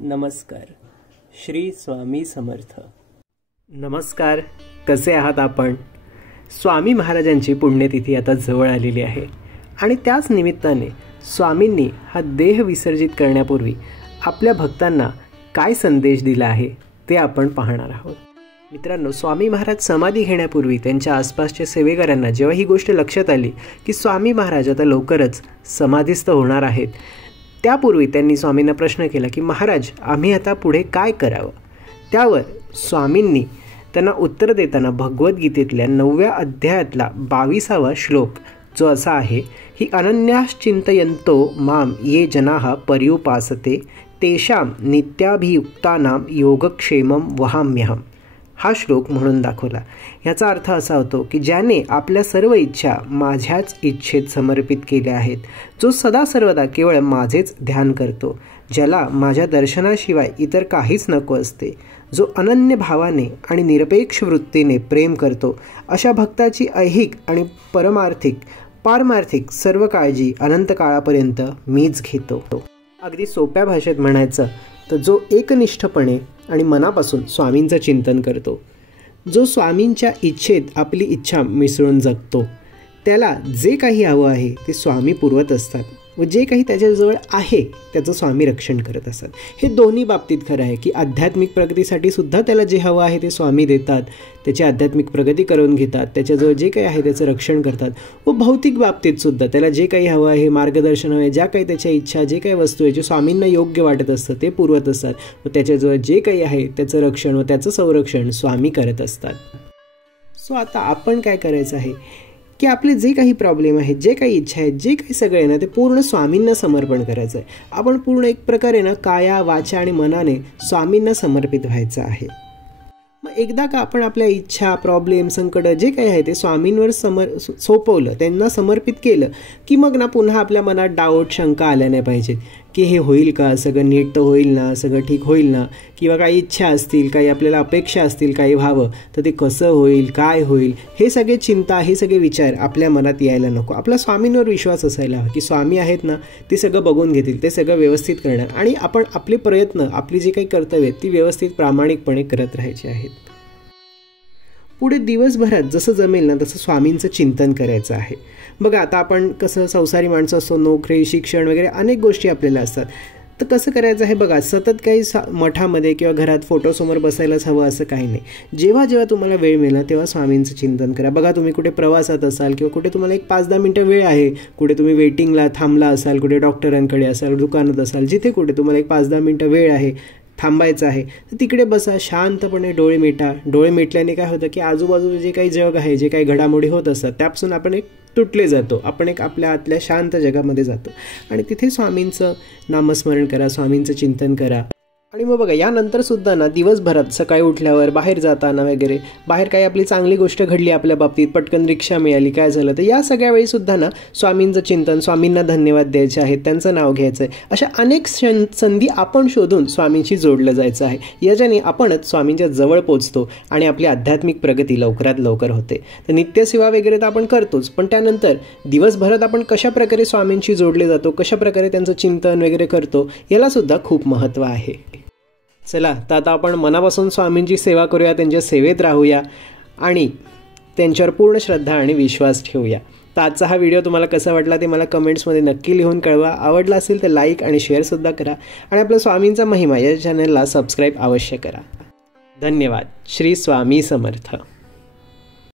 नमस्कार. श्री स्वामी समर्थ. नमस्कार. कसे आहात आपण? स्वामी महाराजांची पुण्यतिथी आता जवळ आलेली आहे आणि त्याच निमित्ताने स्वामींनी हा देह विसर्जित करण्यापूर्वी आपल्या भक्तांना काय संदेश दिला आहे ते आपण पाहणार आहोत. मित्रांनो, स्वामी महाराज समाधी घेण्यापूर्वी त्यांच्या आसपासच्या सेवेकऱ्यांना जेव्हा ही गोष्ट लक्षात आली की स्वामी महाराज आता लवकरच समाधीस्थ होणार आहेत, त्यापूर्वी त्यांनी स्वामींना प्रश्न केला की महाराज, आम्ही आता पुढे काय करावं? त्यावर स्वामींनी त्यांना उत्तर देताना भगवद्गीतेतल्या 9व्या अध्यायातला 22वा श्लोक जो असा आहे, ही अनन्याश्चिंतयन्तो माम ये जनाः पर्युपासते तेषां नित्याभियुक्तानां योगक्षेमं वहाम्यहम्, हा श्लोक म्हणून दाखवला. याचा अर्थ असा होतो की ज्याने आपल्या सर्व इच्छा माझ्याच इच्छेत समर्पित केल्या आहेत, जो सदा सर्वदा केवळ माझेच ध्यान करतो, ज्याला माझ्या दर्शनाशिवाय इतर काहीच नको असते, जो अनन्य भावाने आणि निरपेक्ष वृत्तीने प्रेम करतो, अशा भक्ताची ऐहिक आणि पारमार्थिक सर्व काळजी अनंत काळापर्यंत मीच घेतो. अगदी सोप्या भाषेत म्हणायचं तर जो एकनिष्ठपणे आणि मनापासून स्वामींचं चिंतन करतो, जो स्वामींच्या इच्छेत आपली इच्छा मिसळून जगतो, त्याला जे काही हवं आहे ते स्वामी पुरवत असतात व जे काही त्याच्याजवळ आहे त्याचं स्वामी रक्षण करत असतात. हे दोन्ही बाबतीत खरं आहे की आध्यात्मिक प्रगतीसाठी सुद्धा त्याला जे हवं आहे ते स्वामी देतात, त्याची आध्यात्मिक प्रगती करून घेतात, त्याच्याजवळ जे काही आहे त्याचं रक्षण करतात. व भौतिक बाबतीत सुद्धा त्याला जे काही हवं आहे, मार्गदर्शन हवं आहे, ज्या काही त्याच्या इच्छा, जे काही वस्तू आहे जे स्वामींना योग्य वाटत असतं ते पुरवत असतात व त्याच्याजवळ जे काही आहे त्याचं रक्षण व त्याचं संरक्षण स्वामी करत असतात. सो आता आपण काय करायचं आहे की आपले जे काही प्रॉब्लेम आहेत, जे काही इच्छा आहेत, जे काही सगळे ना ते पूर्ण स्वामींना समर्पण करायचं आहे. आपण पूर्ण एक प्रकारे ना काया, वाचा आणि मनाने स्वामींना समर्पित व्हायचं आहे. मग एकदा का आपण आपल्या इच्छा, प्रॉब्लेम, संकट जे काही आहे ते स्वामींवर सोपवलं, त्यांना समर्पित केलं की मग ना पुन्हा आपल्या मनात डाऊट, शंका आल्या नाही पाहिजेत की हे होईल का, सगळं नीट तर होईल ना, सगळं ठीक होईल ना, किंवा काही इच्छा असतील, काही आपल्याला अपेक्षा असतील काही व्हावं तर ते कसं होईल, काय होईल, हे सगळे चिंता, हे सगळे विचार आपल्या मनात यायला नको. आपला स्वामींवर विश्वास असायला हवा की स्वामी आहेत ना, ते सगळं बघून घेतील, ते सगळं व्यवस्थित करणार आणि आपण आपले प्रयत्न, आपली जी काही कर्तव्य आहेत ती व्यवस्थित प्रामाणिकपणे करत राहायची आहेत. पुढे दिवसभरात जसं जमेल ना तसं स्वामींचं चिंतन करायचं आहे. बघा, आता आपण कसं संसारी माणसं असतो, नोकरी, शिक्षण वगैरे अनेक गोष्टी आपल्याला असतात, तर कसं करायचं आहे बघा, सतत काही मठामध्ये किंवा घरात फोटोसमोर बसायलाच हवं असं काही नाही. जेव्हा जेव्हा तुम्हाला वेळ मिळेल तेव्हा स्वामींचं चिंतन करा. बघा, तुम्ही कुठे प्रवासात असाल किंवा कुठे तुम्हाला एक 5-10 मिनटं वेळ आहे, कुठे तुम्ही वेटिंगला थांबला असाल, कुठे डॉक्टरांकडे असाल, दुकानात असाल, जिथे कुठे तुम्हाला एक 5-10 मिनटं वेळ आहे, थांबायचं आहे, तर तिकडे बसा, शांतपणे डोळे मिटा. डोळे मिटल्याने काय होतं की आजूबाजूला जे काही जग आहे, जे काही घडामोडी होत असतात त्यापासून आपण एक तुटले जातो, आपण एक आपल्या आतल्या शांत जगामध्ये जातो आणि तिथे स्वामींचं नामस्मरण करा, स्वामींचं चिंतन करा. आणि मग बघा, यानंतर सुद्धा ना दिवसभरात सकाळी उठल्यावर, बाहेर जाताना वगैरे, बाहेर काही आपली चांगली गोष्ट घडली आपल्या बाबतीत, पटकन रिक्षा मिळाली, काय झालं, तर या सगळ्या वेळी सुद्धा ना स्वामींचं चिंतन, स्वामींना धन्यवाद द्यायचे आहेत, त्यांचं नाव घ्यायचं आहे. अशा अनेक संधी आपण शोधून स्वामींशी जोडलं जायचं आहे. याच्याने आपणच स्वामींच्या जवळ पोचतो आणि आपली आध्यात्मिक प्रगती लवकरात लवकर होते. तर नित्यसेवा वगैरे तर आपण करतोच, पण त्यानंतर दिवसभरात आपण कशा प्रकारे स्वामींशी जोडले जातो, कशा प्रकारे त्यांचं चिंतन वगैरे करतो, याला सुद्धा खूप महत्त्व आहे. चला, तर आता आपण मनापासून स्वामींची सेवा करूया, त्यांच्या सेवेत राहूया आणि त्यांच्यावर पूर्ण श्रद्धा आणि विश्वास ठेवूया. तर आजचा हा व्हिडिओ तुम्हाला कसा वाटला ते मला कमेंट्समध्ये नक्की लिहून कळवा. आवडला असेल तर लाईक आणि शेअरसुद्धा करा आणि आपल्या स्वामींचा महिमा या चॅनलला सबस्क्राईब अवश्य करा. धन्यवाद. श्री स्वामी समर्थ.